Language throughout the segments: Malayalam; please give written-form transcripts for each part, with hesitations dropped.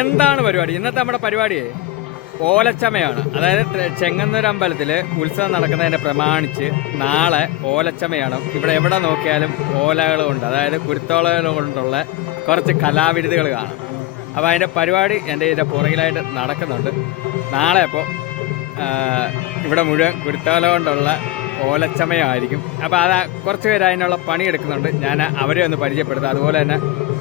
എന്താണ് പരിപാടി? ഇന്നത്തെ നമ്മുടെ പരിപാടി ഓലച്ചമയാണ്. അതായത് ചെങ്ങന്നൂർ അമ്പലത്തിൽ ഉത്സവം നടക്കുന്നതിനെ പ്രമാണിച്ച് നാളെ ഓലച്ചമയാണ്. ഇവിടെ എവിടെ നോക്കിയാലും ഓലകളുണ്ട്, അതായത് കുരുത്തോലകൾ കൊണ്ടുള്ള കുറച്ച് കലാവിരുതുകൾ കാണാം. അപ്പോൾ അതിൻ്റെ പരിപാടി ഇതിൻ്റെ പുറകിലായിട്ട് നടക്കുന്നുണ്ട്. നാളെ അപ്പോൾ ഇവിടെ മുഴുവൻ കുരുത്തോല കൊണ്ടുള്ള ഓലച്ചമയമായിരിക്കും. അപ്പോൾ അത് കുറച്ച് പേര് അതിനുള്ള പണിയെടുക്കുന്നുണ്ട്. ഞാൻ അവരെ ഒന്ന് പരിചയപ്പെടുത്താം. അതുപോലെ തന്നെ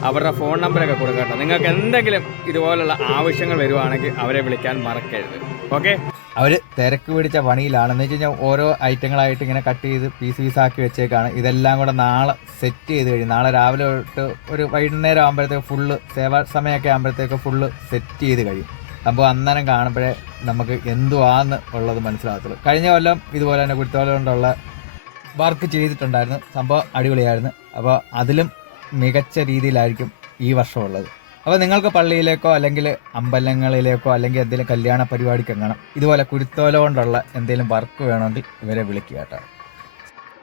അവരുടെ ഫോൺ നമ്പറൊക്കെ കൊടുക്കട്ടെ. നിങ്ങൾക്ക് എന്തെങ്കിലും ഇതുപോലുള്ള ആവശ്യങ്ങൾ വരുവാണെങ്കിൽ അവരെ വിളിക്കാൻ മറക്കരുത്. ഓക്കെ. അവർ തിരക്ക് പിടിച്ച പണിയിലാണെന്ന് വെച്ച് കഴിഞ്ഞാൽ ഓരോ ഐറ്റങ്ങളായിട്ട് ഇങ്ങനെ കട്ട് ചെയ്ത് പീസാക്കി വെച്ചേക്കാണ്. ഇതെല്ലാം കൂടെ നാളെ സെറ്റ് ചെയ്ത് കഴിയും. നാളെ രാവിലെ തൊട്ട് ഒരു വൈകുന്നേരം ആകുമ്പോഴത്തേക്ക് ഫുള്ള് സേവാ സമയമൊക്കെ ആകുമ്പോഴത്തേക്ക് ഫുള്ള് സെറ്റ് ചെയ്ത് കഴിയും. അപ്പോൾ അന്നേരം കാണുമ്പോഴേ നമുക്ക് എന്തുവാന്ന് ഉള്ളത് മനസ്സിലാകത്തുള്ളൂ. കഴിഞ്ഞ കൊല്ലം ഇതുപോലെ തന്നെ കുരുത്തോല കൊണ്ടുള്ള വർക്ക് ചെയ്തിട്ടുണ്ടായിരുന്നു. സംഭവം അടിപൊളിയായിരുന്നു. അപ്പോൾ അതിലും മികച്ച രീതിയിലായിരിക്കും ഈ വർഷം ഉള്ളത്. അപ്പോൾ നിങ്ങൾക്ക് പള്ളിയിലേക്കോ അല്ലെങ്കിൽ അമ്പലങ്ങളിലേക്കോ അല്ലെങ്കിൽ എന്തെങ്കിലും കല്യാണ പരിപാടിക്ക് എങ്ങണം ഇതുപോലെ കുരുത്തോല കൊണ്ടുള്ള എന്തെങ്കിലും വർക്ക് വേണമെങ്കിൽ ഇവരെ വിളിക്കുക കേട്ടോ.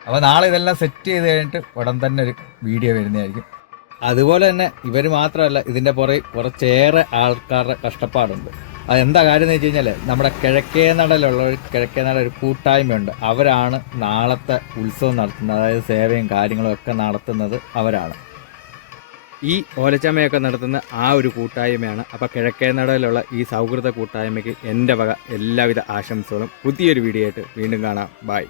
അപ്പോൾ നാളെ ഇതെല്ലാം സെറ്റ് ചെയ്ത് കഴിഞ്ഞിട്ട് ഉടൻ തന്നെ ഒരു വീഡിയോ വരുന്നതായിരിക്കും. അതുപോലെ തന്നെ ഇവർ മാത്രമല്ല, ഇതിൻ്റെ പുറകെ കുറച്ചേറെ ആൾക്കാരുടെ കഷ്ടപ്പാടുണ്ട്. അതെന്താ കാര്യം എന്ന് വെച്ച് കഴിഞ്ഞാൽ നമ്മുടെ കിഴക്കേനടയിലുള്ള ഒരു കൂട്ടായ്മയുണ്ട്. അവരാണ് നാളത്തെ ഉത്സവം നടത്തുന്നത്. അതായത് സേവയും കാര്യങ്ങളും ഒക്കെ നടത്തുന്നത് അവരാണ്. ഈ ഓലച്ചമയൊക്കെ നടത്തുന്ന ആ ഒരു കൂട്ടായ്മയാണ്. അപ്പോൾ കിഴക്കേനടയിലുള്ള ഈ സൗഹൃദ കൂട്ടായ്മയ്ക്ക് എൻ്റെ വക എല്ലാവിധ ആശംസകളും. പുതിയൊരു വീഡിയോ ആയിട്ട് വീണ്ടും കാണാം. ബൈ.